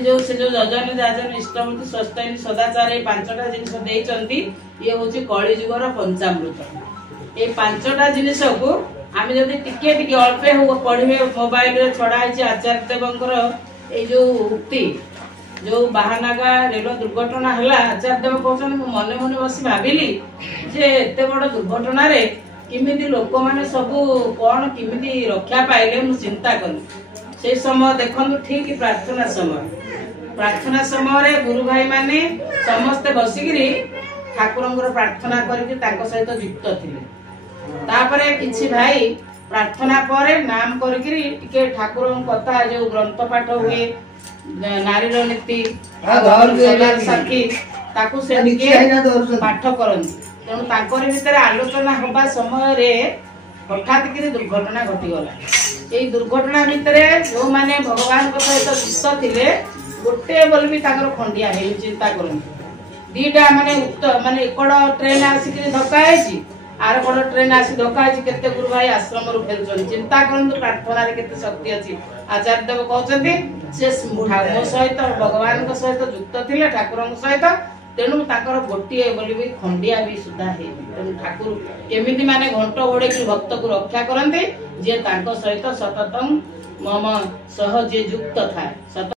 आम जो से जो जजन राजन इष्टमूर्ति स्वस्थ सदाचार ये 5टा जिनिस देइचंती ये होची कली जुगर पंचामृत। ये 5टा जिनिस को आम जब टिके टिके अल्पे हो पढ़े मोबाइल रे छड़ा है आचार्य देवंकर ये जो उक्ति जो बाहानागा रेल दुर्घटना है आचार्य देव कहते मने मने बस भाविली जे एते बड़ दुर्घटना रे किमिति लोक माने सब कौन किमिति रक्षा पाइले मु चिंता कली से समय देखु ठीक प्रार्थना समय गुरु भाई माने समस्ते बसिकी ठाकुर प्रार्थना करके सहित युक्त थिले। तापरे किछि भाई प्रार्थना पर नाम करके ठाकुर कथा जो ग्रंथ पाठ हुए नारीर नीति साखी ताकू से पाठ करती तेणु तांकर भितर आलोचना होबा समय रे हठात कि दुर्घटना घटीगला। ये दुर्घटना भितर जो माने भगवान सहित युक्त थिले गोटे बोल भी खंडिया है चिंता करते दीटा माने उक्त माने एकड़ ट्रेन आसिक धक्का है आर कड़ ट्रेन आसी धक्का है केते गुरु भाई आश्रम रु फेरुछन चिंता करंतु प्रार्थना रे केते शक्ति अछि। आचार्य देव कहउछन्ती से मो सहित भगवान सहित युक्त थिले ठाकुर सहित तेणु ताकर गोटे बोली भी खंडिया भी सुधा है तेणु ठाकुर केमिति माने घंट ओडे कि भक्त को रक्षा करंती जे तांको सहित सततम मम सह जे युक्त थाए।